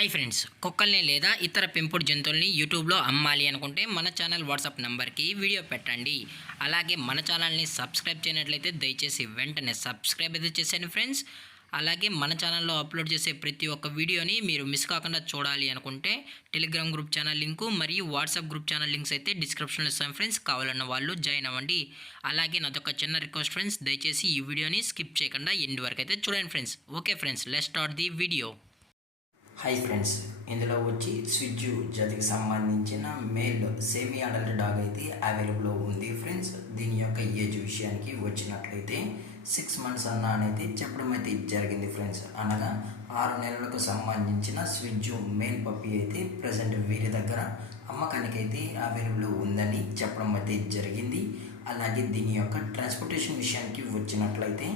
Hi friends, కుక్కల్ని లేదా ఇతర పెంపుడు జంతువుల్ని యూట్యూబ్లో అమ్మాలి అనుకుంటే మన ఛానల్ వాట్సాప్ నెంబర్కి వీడియో పెట్టండి. అలాగే మన ఛానల్ని సబ్స్క్రైబ్ చేయనట్లయితే దయచేసి వెంటనే సబ్స్క్రైబ్ అయితే చేసేయండి ఫ్రెండ్స్. అలాగే మన ఛానల్లో అప్లోడ్ చేసే ప్రతి ఒక్క వీడియోని మీరు మిస్ కాకుండా చూడాలి అనుకుంటే టెలిగ్రామ్ గ్రూప్ ఛానల్ లింకు మరియు వాట్సాప్ గ్రూప్ ఛానల్ లింక్స్ అయితే డిస్క్రిప్షన్లో ఇస్తాను ఫ్రెండ్స్. కావాలన్న వాళ్ళు జాయిన్ అవ్వండి. అలాగే నాదొక చిన్న రిక్వెస్ట్ ఫ్రెండ్స్, దయచేసి ఈ వీడియోని స్కిప్ చేయకుండా ఎండ్ వరకు అయితే చూడండి friends. Okay friends, let's start the video. Hi friends, ఇందులో వచ్చి స్విజ్జు జాతికి సంబంధించిన మేల్ సెమీ అడల్ట్ డాగ్ అయితే అవైలబుల్లో ఉంది ఫ్రెండ్స్. దీని యొక్క ఏజ్ విషయానికి వచ్చినట్లయితే 6 months అనేది చెప్పడం అయితే జరిగింది ఫ్రెండ్స్. అనగా 6 నెలలకు సంబంధించిన స్విజ్జు మేల్ పప్పి అయితే ప్రజెంట్ వీరి దగ్గర అమ్మకానికి అయితే అవైలబుల్ ఉందని చెప్పడం అయితే జరిగింది. అలాగే దీని యొక్క ట్రాన్స్పోర్టేషన్ విషయానికి వచ్చినట్లయితే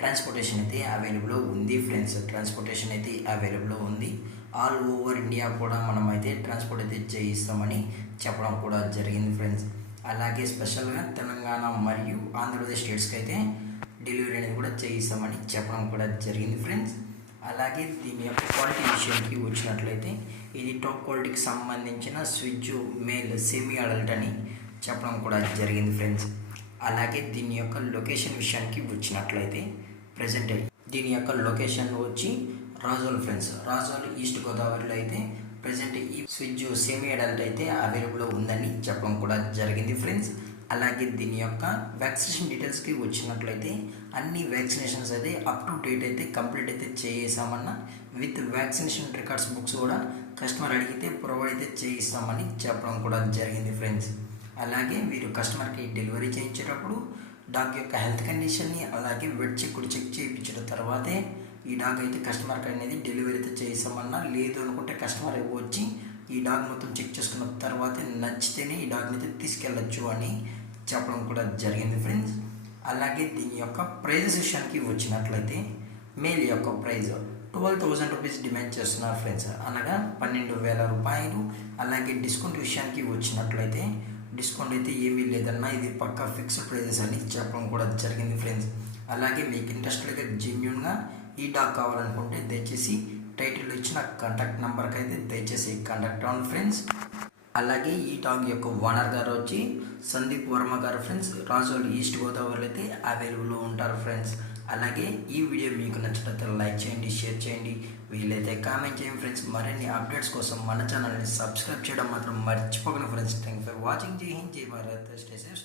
ట్రాన్స్పోర్టేషన్ అయితే అవైలబుల్ ఉంది ఫ్రెండ్స్. ట్రాన్స్పోర్టేషన్ అయితే అవైలబుల్ ఉంది. ఆల్ ఓవర్ ఇండియా కూడా మనం అయితే ట్రాన్స్పోర్ట్ అయితే చేయిస్తామని చెప్పడం కూడా జరిగింది ఫ్రెండ్స్. అలాగే స్పెషల్గా తెలంగాణ మరియు ఆంధ్రప్రదేశ్ స్టేట్స్కి అయితే డెలివరీ అనేది కూడా చేయిస్తామని చెప్పడం కూడా జరిగింది ఫ్రెండ్స్. అలాగే దీని యొక్క క్వాలిటీ విషయానికి వచ్చినట్లయితే ఇది టాప్ క్వాలిటీకి సంబంధించిన స్విజ్జు మేల్ సెమీ అడల్ట్ అని చెప్పడం కూడా జరిగింది ఫ్రెండ్స్. అలాగే దీని యొక్క లొకేషన్ విషయానికి వచ్చినట్లయితే ప్రజెంట్ దీని యొక్క లొకేషన్ వచ్చి రాజోల్ ఫ్రెండ్స్. రాజోల్ ఈస్ట్ గోదావరిలో అయితే ప్రజెంట్ ఈ స్విజ్జు సెమీ అడల్ట్ అయితే అవైలబుల్ ఉందని చెప్పడం కూడా జరిగింది ఫ్రెండ్స్. అలాగే దీని యొక్క వ్యాక్సినేషన్ డీటెయిల్స్కి వచ్చినట్లయితే అన్ని వ్యాక్సినేషన్స్ అయితే అప్ టు డేట్ అయితే కంప్లీట్ అయితే చేసామన్న విత్ వ్యాక్సినేషన్ రికార్డ్స్ బుక్స్ కూడా కస్టమర్ అడిగితే ప్రొవైడ్ అయితే చేయిస్తామని చెప్పడం కూడా జరిగింది ఫ్రెండ్స్. అలాగే వీరు కస్టమర్కి డెలివరీ చేయించేటప్పుడు డాగ్ యొక్క హెల్త్ కండిషన్ని అలాగే వెట్ చెక్ కూడా చెక్ చేయించిన తర్వాతే ఈ డాగ్ అయితే కస్టమర్కి అనేది డెలివరీ అయితే చేసామన్నా, లేదు అనుకుంటే కస్టమర్ వచ్చి ఈ డాగ్ మొత్తం చెక్ చేసుకున్న తర్వాతే నచ్చితేనే ఈ డాగ్ని అయితే తీసుకెళ్ళచ్చు అని చెప్పడం కూడా జరిగింది ఫ్రెండ్స్. అలాగే దీని యొక్క ప్రైజెస్ విషయానికి వచ్చినట్లయితే మేల్ యొక్క ప్రైజ్ 12,000 రూపీస్ డిమాండ్ చేస్తున్నారు ఫ్రెండ్స్, అనగా 12,000 రూపాయలు. అలాగే డిస్కౌంట్ విషయానికి వచ్చినట్లయితే డిస్కౌంట్ అయితే ఏమీ లేదన్నా, ఇది పక్కా ఫిక్స్డ్ ప్రైజెస్ అని చెప్పడం కూడా జరిగింది ఫ్రెండ్స్. అలాగే మీకు ఇంట్రెస్టెడ్గా జెన్యున్గా ఈ డాగ్ కావాలనుకుంటే దయచేసి టైటిల్లో ఇచ్చిన కాంటాక్ట్ నెంబర్కి అయితే దయచేసి కాంటాక్ట్ అవ్వండి ఫ్రెండ్స్. అలాగే ఈ డాగ్ యొక్క ఓనర్ గారు వచ్చి సందీప్ వర్మ గారు ఫ్రెండ్స్. రాజోల్ ఈస్ట్ గోదావరిలో అయితే అవైలబుల్ ఉంటారు ఫ్రెండ్స్. అలాగే ఈ వీడియో మీకు నచ్చినట్లయితే లైక్ చేయండి, షేర్ చేయండి, వీలైతే కామెంట్ చేయండి ఫ్రెండ్స్. మరిన్ని అప్డేట్స్ కోసం మన ఛానల్ని సబ్స్క్రైబ్ చేయడం మాత్రం మర్చిపోకండి ఫ్రెండ్స్. Thank for watching. జై హింద్, జై భారత్, స్టే సేఫ్.